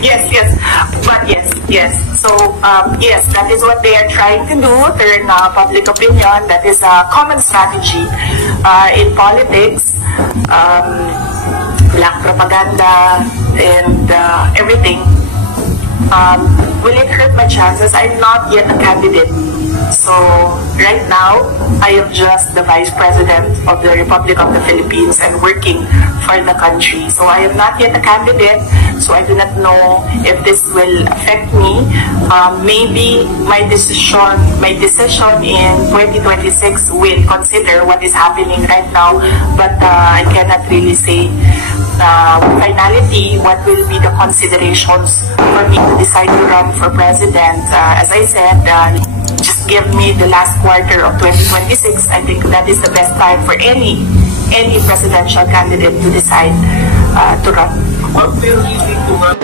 Yes, yes. But yes, yes. So, yes, that is what they are trying to do, turn public opinion. That is a common strategy in politics. Black propaganda and everything. Will it hurt my chances? I'm not yet a candidate. So, right now, I am just the Vice President of the Republic of the Philippines and working for the country. So, I am not yet a candidate, so I do not know if this will affect me. Maybe my decision in 2026 will consider what is happening right now, but I cannot really say finality what will be the considerations for me to decide to run for president. As I said, just give me the last quarter of 2026. I think that is the best time for any presidential candidate to decide to run. What will you think to run?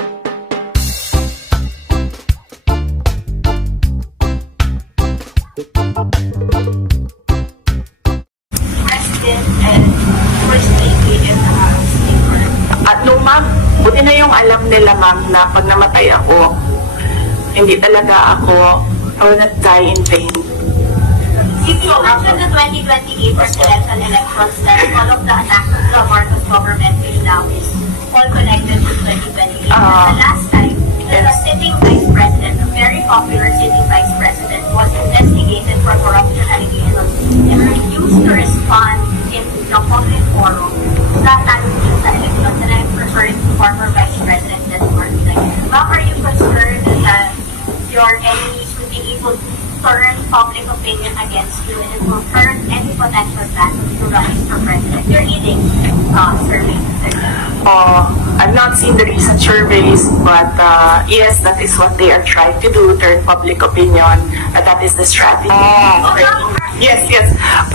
President and First Lady in the House. No, ma'am. Buti na yung alam nila, ma'am, na pag namatay ako, hindi talaga ako, I will not die in vain. So after the 2028 presidential elections, then all of the attacks on the Marcos government which now is all connected to 2028. The last time, the sitting vice president, a very popular sitting vice president, was investigated for corruption allegations and refused to respond in the public forum. That time sa elections, and I'm referring to former Vice President Edward. Ma'am, are you concerned that your enemies will be able to turn public opinion against you and it will hurt any potential chance of you running for president? You're reading surveys. I've not seen the recent surveys, but yes, that is what they are trying to do, turn public opinion. That is the strategy. Yes, yes.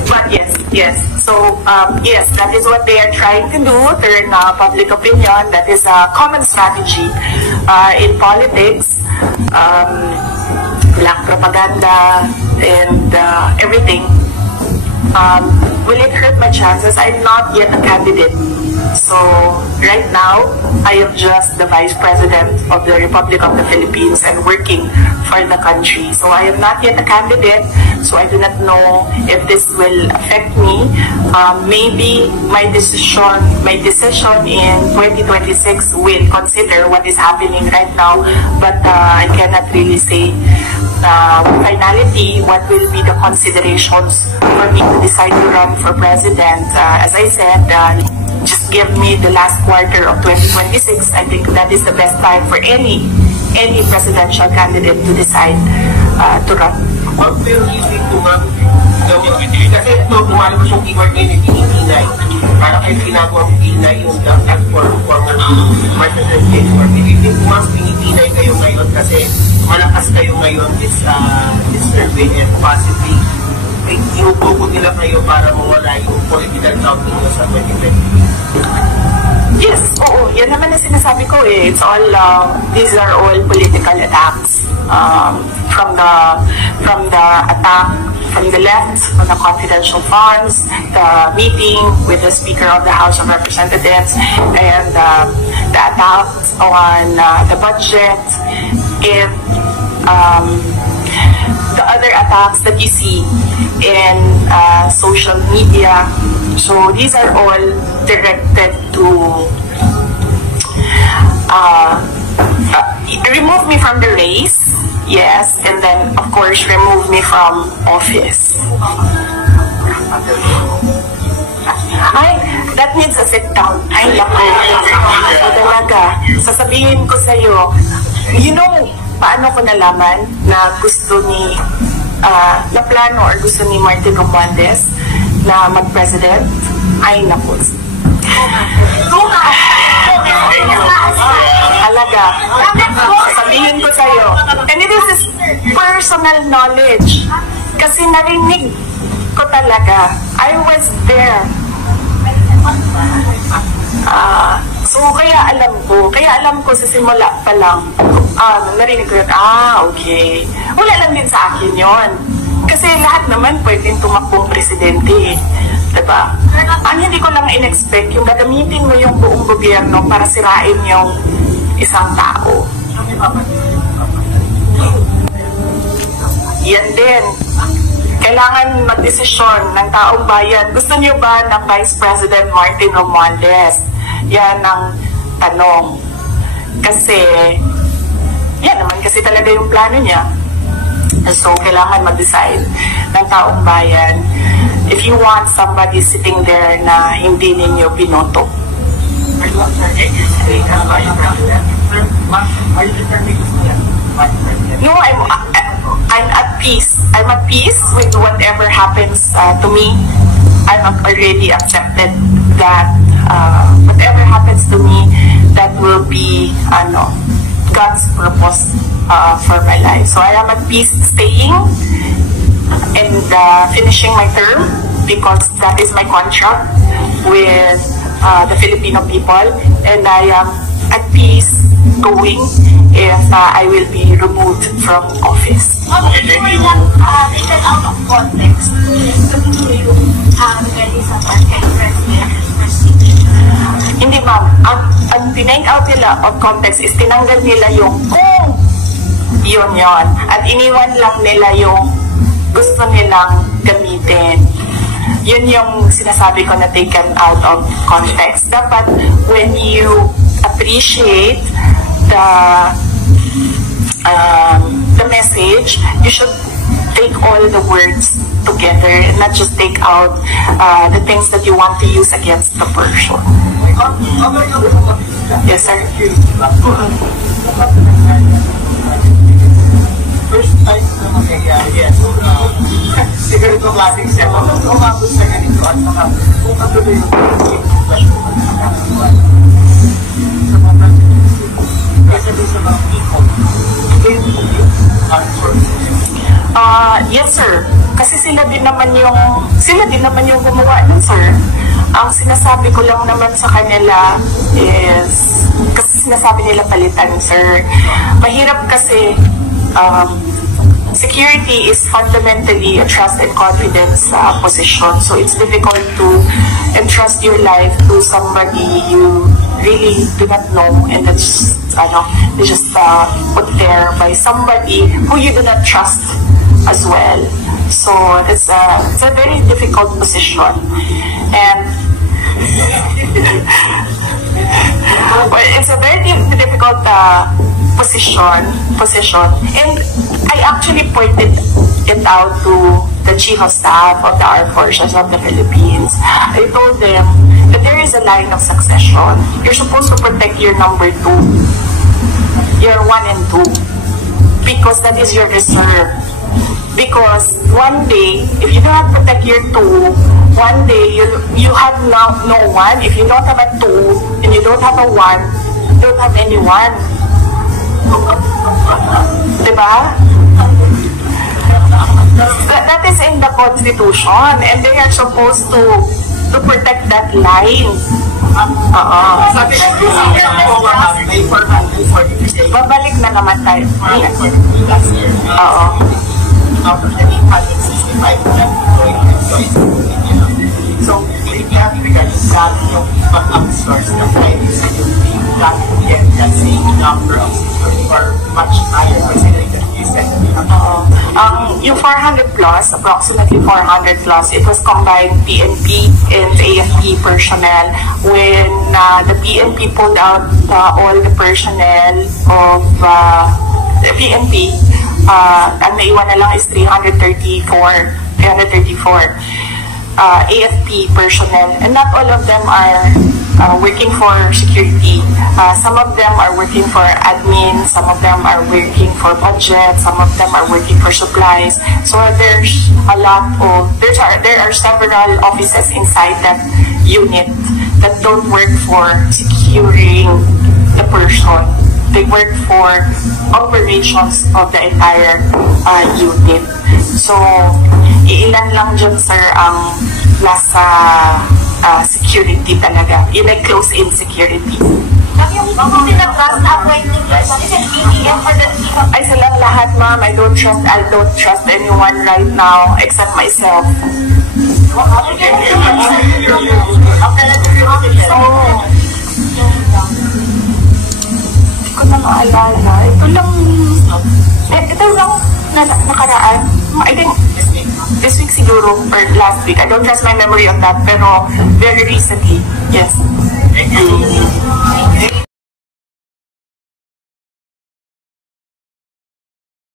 But yes, yes. So, yes, that is what they are trying to do, turn public opinion. That is a common strategy in politics. Black propaganda and everything. Will it hurt my chances? I'm not yet a candidate. So, right now, I am just the Vice President of the Republic of the Philippines and working for the country. So, I am not yet a candidate, so I do not know if this will affect me. Maybe my decision in 2026 will consider what is happening right now, but I cannot really say finality what will be the considerations for me to decide to run for president. As I said, just give me the last quarter of 2026. I think that is the best time for any presidential candidate to decide to run. What will you think to ma'am gawin? Kasi ito, lumalabas yung keyword ngayon, Pinay. Parang kayo ginagawa ang Pinay yung dapat for former President Edward. Do you think ma'am, Pinay kayo ngayon kasi malakas kayo ngayon this survey and possibly inutuko nila kayo para mawala yung political counting nyo sa 2020? Yes, oo. Yan naman ang sinasabi ko eh. It's all, these are all political attacks. From the attack from the left on the confidential funds, the meeting with the Speaker of the House of Representatives, and the attacks on the budget, and the other attacks that you see in social media. So these are all directed to remove me from the race, yes, and then of course remove me from office. Ay, that needs a sit down. Ay, naku. So talaga, sasabihin ko sa'yo, you know, paano ko nalaman na gusto ni, na plano or gusto ni Martin Romualdez na mag-president? Ay, naku. Talaga. Sasabihin ko sa'yo. And it is personal knowledge. Kasi narinig ko talaga. I was there. So, kaya alam ko sa simula pa lang, narinig ko yun, okay. Wala lang din sa akin yon. Kasi lahat naman pwedeng tumakbong presidente. Diba? Ang hindi ko lang in-expect, yung gagamitin mo yung buong gobyerno para sirain yung isang tao. Yan din. Kailangan magdesisyon ng taong bayan. Gusto niyo ba ng Vice President Martin Romualdez? Yan ang tanong. Kasi, yan naman kasi talaga yung plano niya. So, kailangan mag-decide ng taong bayan if you want somebody sitting there na hindi ninyo binoto. No, I'm at peace. I'm at peace with whatever happens to me. I've already accepted that whatever happens to me, that will be God's purpose for my life. So I am at peace staying and finishing my term because that is my contract with the Filipino people, and I am at peace going if I will be removed from office. You were not taken out of context to yung ready sa president. Hindi ma'am, ang tinake out nila of context is tinanggal nila yung kung yun at iniwan lang nila yung gusto nilang gamitin. Yun yung sinasabi ko na taken out of context. Dapat when you appreciate the message, you should take all the words together and not just take out the things that you want to use against the person. Yes, sir. First time na mangyayari yan. Siguro itong klaseng step. Umabot sa ganito at saka kung katuloy yung inflation at saka sa mga kasi sa mga people, yes, sir. Kasi sila din naman yung gumawa nun, sir. Ang sinasabi ko lang naman sa kanila is, kasi sinasabi nila palitan, sir. Mahirap kasi, security is fundamentally a trust and confidence position. So it's difficult to entrust your life to somebody you really do not know, and that's they just put there by somebody who you do not trust as well. So it's a very difficult position, and well, it's a very difficult position, and I actually pointed it out to the Chief of Staff of the Armed Forces of the Philippines. I told them that there is a line of succession. You're supposed to protect your number 2, your 1 and 2, because that is your reserve. Because one day, if you do not protect your 2, one day you have no 1. If you don't have a 2 and you don't have a 1, you don't have anyone. Diba? That is in the Constitution, and they are supposed to protect that line. Babalik na naman tayo. So, we have regarding that yung pag-outsource na pwede sa UP that we get that same number of security or much higher considering that you said yung 400 plus, approximately 400 plus, it was combined PNP and AFP personnel. When the PNP pulled out all the personnel of the PNP, ang naiwan na lang is 334 AFP personnel, and not all of them are working for security. Some of them are working for admin, some of them are working for budget, some of them are working for supplies. So there's a lot of, there are several offices inside that unit that don't work for securing the person. They work for operations of the entire unit. So, iilan lang dyan, sir, ang nasa security talaga. Yung may close-in security. Yung pinag-trust na appointing person, is it BDM for the chief of... Ay, silang lahat, ma'am. I don't trust anyone right now except myself. ko na maalala. Ito lang nakaraan. I think this week siguro or last week. I don't trust my memory on that, pero very recently. Yes. Thank you.